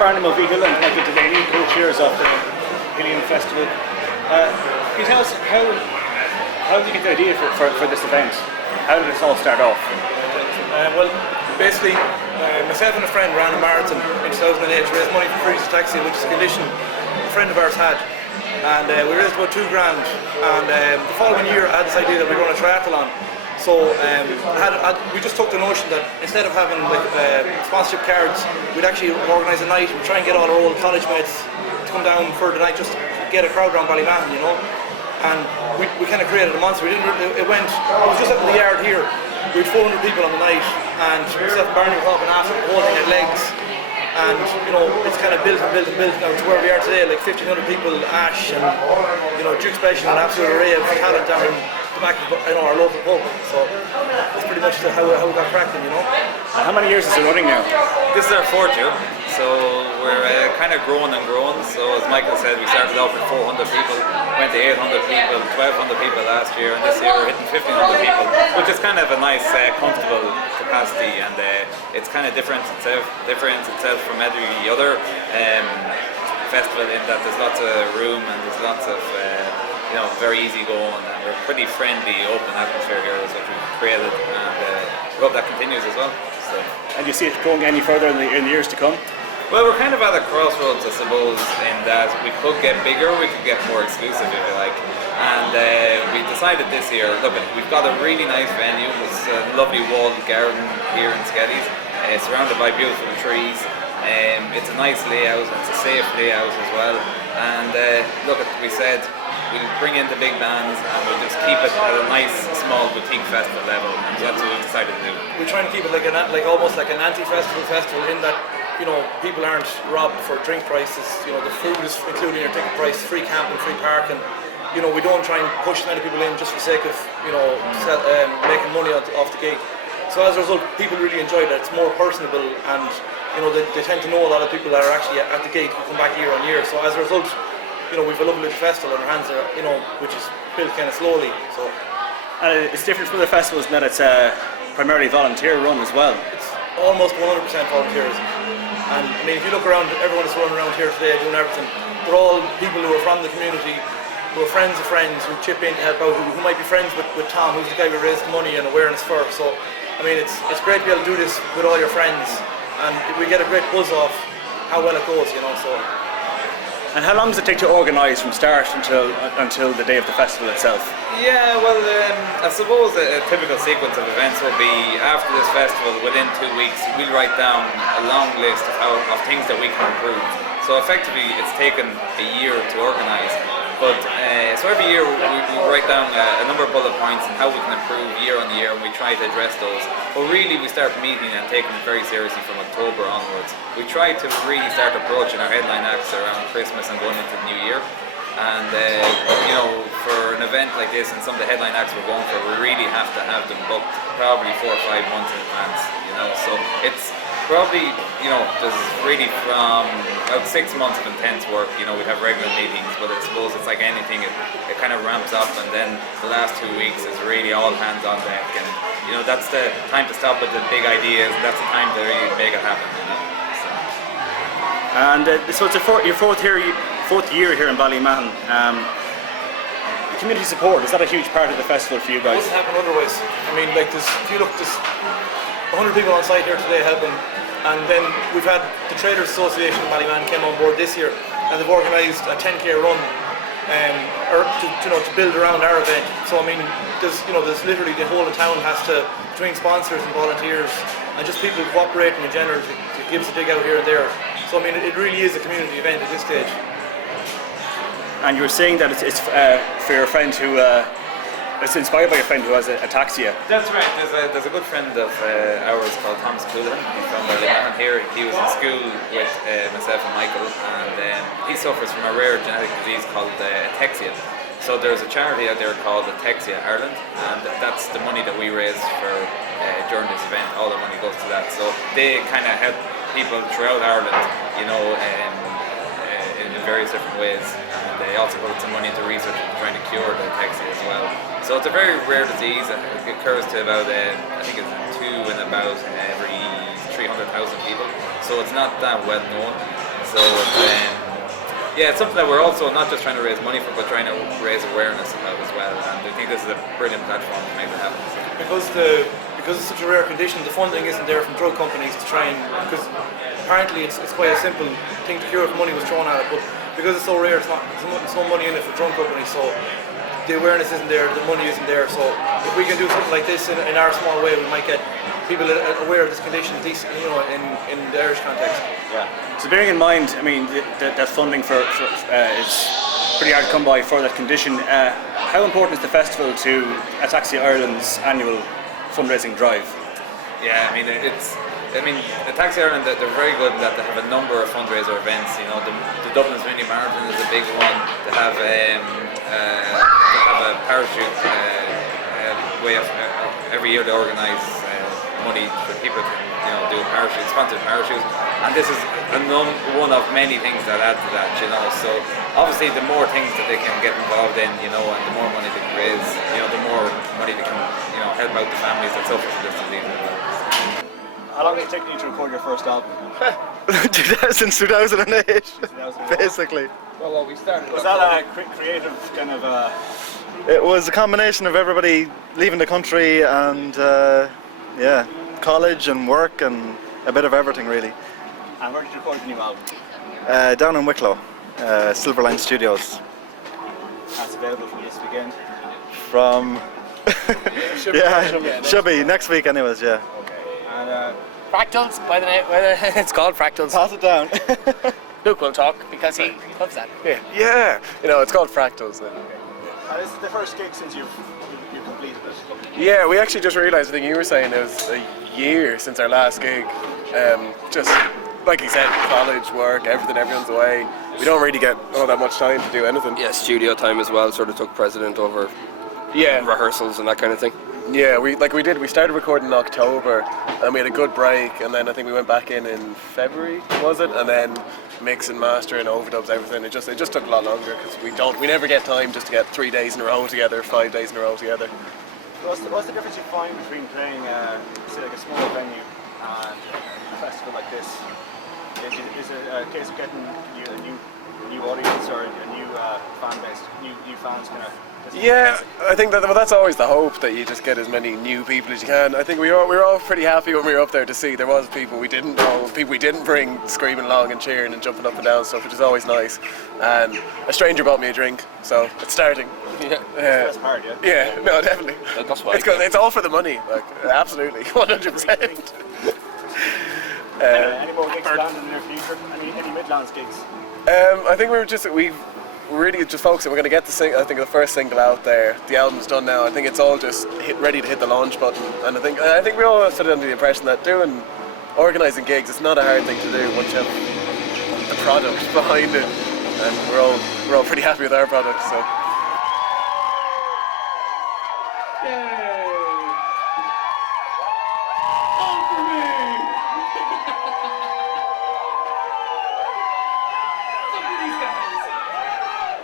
Barney, Mulvihill and Michael Delaney, co-chairs of the Helium Festival. Can you tell us how did you get the idea for this event? How did this all start off? Well, basically, myself and a friend ran a marathon in 2008 to raise money for free Ataxia, which is a condition a friend of ours had. And we raised about $2,000. And the following year, I had this idea that we were going to triathlon. So we just took the notion that instead of having sponsorship cards, we'd actually organise a night and try and get all our old college mates to come down for the night, just to get a crowd around Ballymahon, you know. And we kind of created a monster. It was just up in the yard here. We had 400 people on the night, and myself and Barney were up and after the whole thing had legs. And you know, it's kind of built now to where we are today, like 1,500 people, Ash and Duke Special, an absolute array of talent down in the back of our local pub. So that's pretty much how we got cracking, you know. How many years is it running now? This is our fourth year, so we're kind of growing and growing. So as Michael said, we started off with 400 people, went to 800 people, 1,200 people last year, and this year we're hitting 1,500 people, which is kind of a nice, comfortable capacity, and it's kind of different itself from every other festival in that there's lots of room and there's lots of very easy going, and we're pretty friendly, open atmosphere here is what we've created, and we hope that continues as well. So. And you see it going any further in the years to come? Well, we're kind of at a crossroads, I suppose, in that we could get bigger, we could get more exclusive if you like. And we decided this year, look, we've got a really nice venue. It's a lovely walled garden here in Skelly, surrounded by beautiful trees. It's a nice layout, it's a safe layout as well. And look, we said we'll bring in the big bands and we'll just keep it at a nice, small boutique festival level. And that's what we decided to do. We're trying to keep it almost like an anti-festival festival in that people aren't robbed for drink prices. The food is included in your ticket price, free camping, free parking. We don't try and push as many people in just for the sake of making money off the gig. So as a result, people really enjoy that. It's more personable, and they tend to know a lot of people that are actually at the gig who come back year on year. So as a result, we've a lovely little festival on our hands, which is built kind of slowly. So it's different from the festivals in that it's primarily volunteer run as well. It's almost 100% volunteerism. And I mean, if you look around, everyone that's running around here today doing everything, they're all people who are from the community, who are friends of friends, who chip in to help out, who might be friends with Tom, who's the guy we raised money and awareness for. So, I mean, it's great to be able to do this with all your friends, and we get a great buzz off how well it goes, So. And how long does it take to organise from start until the day of the festival itself? Yeah, well, I suppose a typical sequence of events will be after this festival, within 2 weeks, we'll write down a long list of things that we can improve. So effectively, it's taken a year to organise. But so every year we write down a number of bullet points on how we can improve year on year, and we try to address those. But really we start meeting and taking it very seriously from October onwards. We try to really start approaching our headline acts around Christmas and going into the new year. And for an event like this and some of the headline acts we're going for, we really have to have them booked probably 4 or 5 months in advance. So it's probably, there's really from about 6 months of intense work, we'd have regular meetings, but I suppose it's like anything, it kind of ramps up, and then the last 2 weeks is really all hands on deck, and that's the time to stop with the big ideas, and that's the time to really make it happen. So. And so it's your fourth year here in Ballymahon. Community support, is that a huge part of the festival for you guys? It wouldn't happen otherwise. I mean, if you look, there's 100 people on site here today helping, and then we've had the Traders Association in Ballymahon came on board this year, and they've organised a 10k run to build around our event. So I mean, there's literally the whole of town has to, between sponsors and volunteers and just people cooperating in general to give us a dig out here and there. So I mean, it really is a community event at this stage. And you were saying that it's for your friend who, it's inspired by your friend who has ataxia. That's right. There's a good friend of ours called Thomas Coolan. He's from Ballymahon here. He was in school with myself and Michael, and he suffers from a rare genetic disease called Ataxia. So there's a charity out there called Ataxia Ireland, and that's the money that we raise for during this event. All the money goes to that. So they kind of help people throughout Ireland, in various different ways. And they also put some money into research and trying to cure the ataxia as well. So it's a very rare disease. It occurs to about, I think it's 2 in about every 300,000 people. So it's not that well known. So it's something that we're also not just trying to raise money for, but trying to raise awareness about as well. And I think this is a brilliant platform to make that happen. Because it's such a rare condition, the funding isn't there from drug companies to try and, because apparently it's quite a simple thing to cure if money was thrown at it, but because it's so rare, there's no money in it for drug companies, so the awareness isn't there, the money isn't there. So if we can do something like this in our small way, we might get people aware of this condition, in the Irish context. Yeah. So bearing in mind, I mean, that funding for is pretty hard to come by for that condition. How important is the festival to Ataxia Ireland's annual fundraising drive? Yeah, I mean, Ataxia Ireland, they're very good in that they have a number of fundraiser events. You know, the Dublin's Mini Marathon is a big one. They have a parachute way of every year they organise money for people to do sponsored parachutes, and this is one of many things that add to that. So obviously the more things that they can get involved in, and the more money they can raise, the more money they can help out the families that suffer from this disease. How long did it take you to record your first album? Since 2008, basically. Well, we started. Was that a creative kind of? It was a combination of everybody leaving the country and college and work and a bit of everything really. And where did you record the new album? Down in Wicklow, Silverline Studios. That's available from this weekend. From should be next week anyways. Yeah. And Fractals, by the name, it's called Fractals. Pass it down. Luke will talk because he loves that. Yeah, it's called Fractals. this is the first gig since you've completed it. Yeah, we actually just realised, I think you were saying it was a year since our last gig. Just like you said, college, work, everyone's away. We don't really get all that much time to do anything. Yeah, studio time as well sort of took precedent over rehearsals and that kind of thing. Yeah, we started recording in October and we had a good break, and then I think we went back in February, was it? And then mix and master and overdubs, everything. It just took a lot longer because we never get time just to get 3 days in a row together, 5 days in a row together. What's the difference you find between playing say like a small venue and a festival like this? Is it a case of getting a new audience or a new fan base, new fans kind of? Yeah, I think that's always the hope, that you just get as many new people as you can. I think we were all pretty happy when we were up there to see there was people we didn't know, people we didn't bring screaming along and cheering and jumping up and down stuff, which is always nice. And a stranger bought me a drink, so it's starting. That's hard, yeah? Yeah, no, definitely. That's why. It's all for the money, like absolutely, 100%. Any more gigs planned in the near future? Any Midlands gigs? I think we're really just focusing. We're going to get I think the first single out there. The album's done now. I think it's all just ready to hit the launch button. And I think we all sort of under the impression that organising gigs, it's not a hard thing to do once you have the product behind it. And we're all pretty happy with our product. So. Yay!